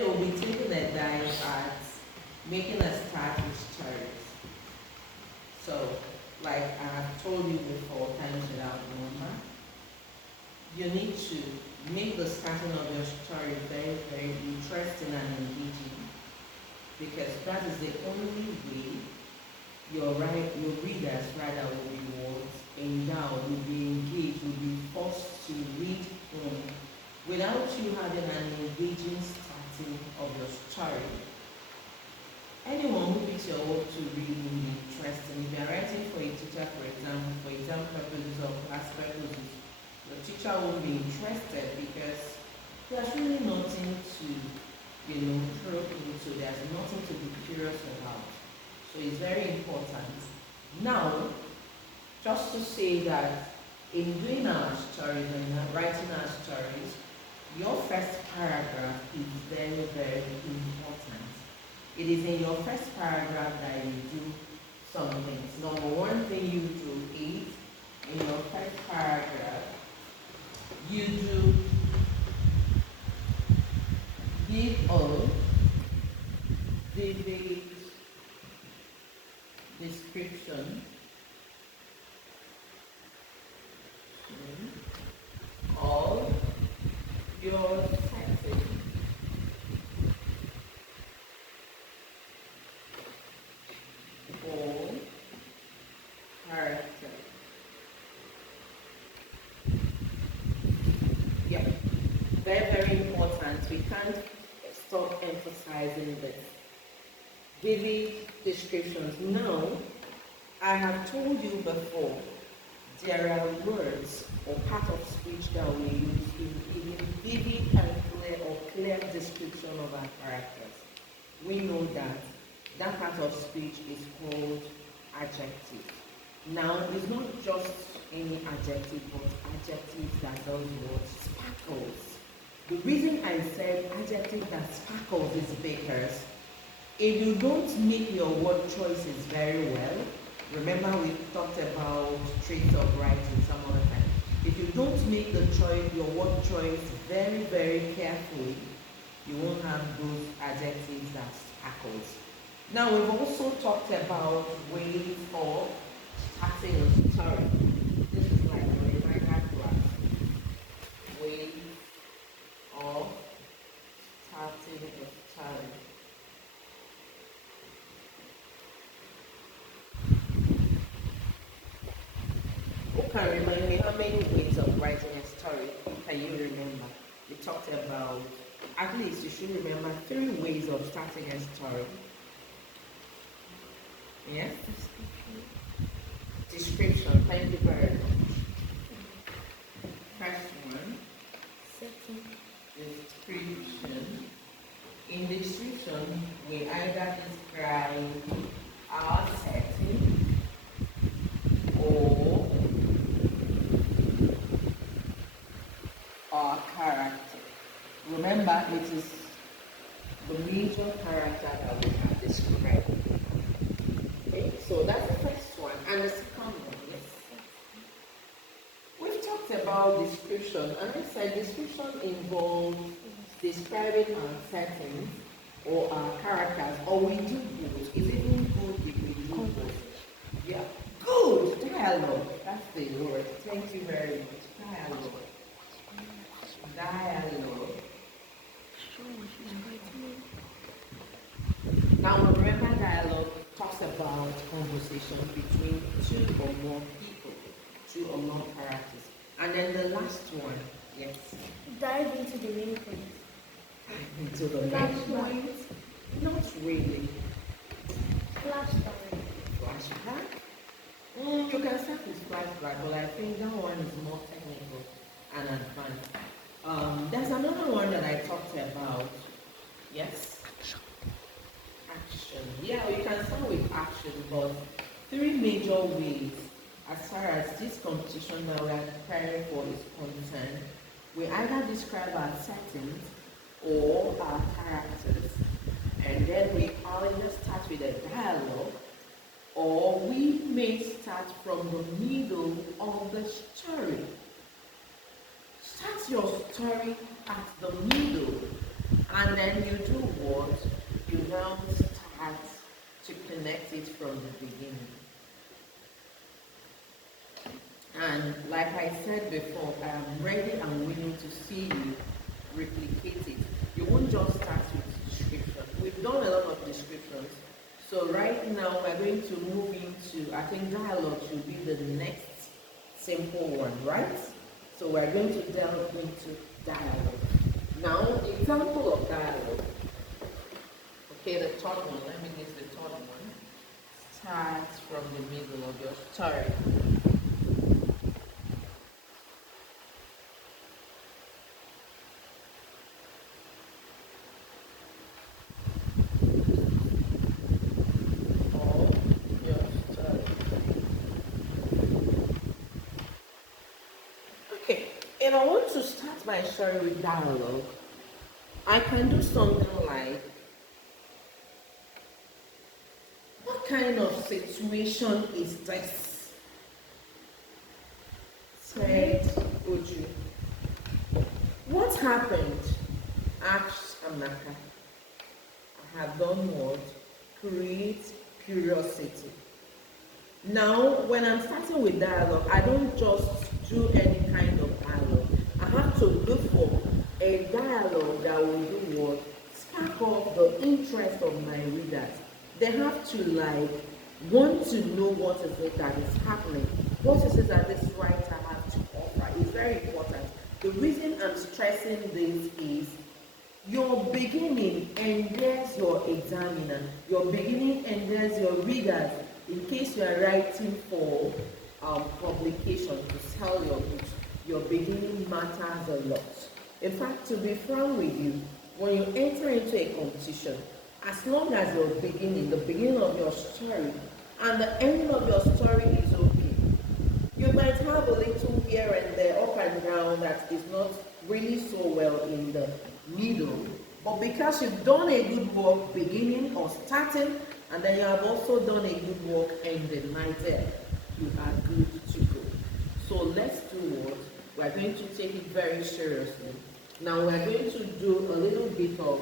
We'll be taking a dive at making a start with stories. So, like I have told you before, times without number, you need to make the starting of your story very, very interesting and engaging, because that is the only way your readers rather will be endowed, will be engaged, will be forced to read on. Without you having an engaging starting of your story, anyone who picks your work to read will be interesting. If you are writing for a teacher, for exam purposes or class purposes, the teacher won't be interested because there's really nothing to, throw into. There's nothing to be curious about. So it's very important. Now, just to say that in doing our stories and writing our stories, your first paragraph is very, very important. It is in your first paragraph that you do some things. Number one thing you do is, in your first paragraph, you do give a vivid description of your setting or character. Yeah, very, very important. We can't stop emphasizing this. Vivid descriptions. Now, I have told you before, there are words or part of speech that we use in giving vivid and clear description of our characters. We know that that part of speech is called adjective. Now, it's not just any adjective, but adjectives that does what? Sparkles. The reason I said adjective that sparkles is because if you don't make your word choices very well, remember we talked about traits of writing some other time. If you don't make your word choice very, very carefully, you won't have those adjectives that sparkles. Now, we've also talked about ways of starting a story. This is like a reminder class. Ways of starting a story. Who can remind me how many ways of writing a story can you remember? We talked about, at least you should remember 3 ways of starting a story. Yes? Description. Thank you very much. First one. Setting. Description. In description, we either describe our setting or our character. Remember, it is the major character that we have described. Okay, so that's the first one. And the second one, yes. We've talked about description, and I said description involves describing our settings or our characters, or we do both. It's even good if we do both. Yeah, good dialogue. That's the word. Thank you very much. Dialogue. Dialogue. Now remember, dialogue talks about conversation between 2 or more people, 2 or more characters. And then the last one, yes. Dive into the main point. Into the main point? Not really. Flashback. Flashback? You can start with flashback, but I think that one is more technical and advanced. There's another one that I talked about. Yes? Action. Yeah, we can start with action, but 3 major ways as far as this competition that we are preparing for is concerned. We either describe our settings or our characters, and then we either start with a dialogue, or we may start from the middle of the story. Start your story at the middle, and then you do to connect it from the beginning. And like I said before, I'm ready and willing to see you replicate it. You won't just start with description. We've done a lot of descriptions. So right now we're going to move into, I think dialogue should be the next simple one, right? So we're going to delve into dialogue. Now, example of dialogue. Okay, the third one, let me get the third one. Start from the middle of your story. Of your story. Okay, if I want to start my story with dialogue, I can do something like, what kind of situation is this? Said Uju. What happened? Asked Amaka. I have done what? Create curiosity. Now, when I'm starting with dialogue, I don't just do any kind of dialogue. I have to look for a dialogue that will do what? Spark off the interest of my readers. They have to want to know what is it that is happening. What is it that this writer has to offer is very important. The reason I'm stressing this is your beginning endears your examiner. Your beginning endears your readers in case you are writing for publication to sell your books. Your beginning matters a lot. In fact, to be frank with you, when you enter into a competition, as long as your beginning, the beginning of your story, and the ending of your story is okay, you might have a little here and there, up and down, that is not really so well in the middle. But because you've done a good work beginning or starting, and then you have also done a good work ending right there, you are good to go. So let's do what? We're going to take it very seriously. Now we're going to do a little bit of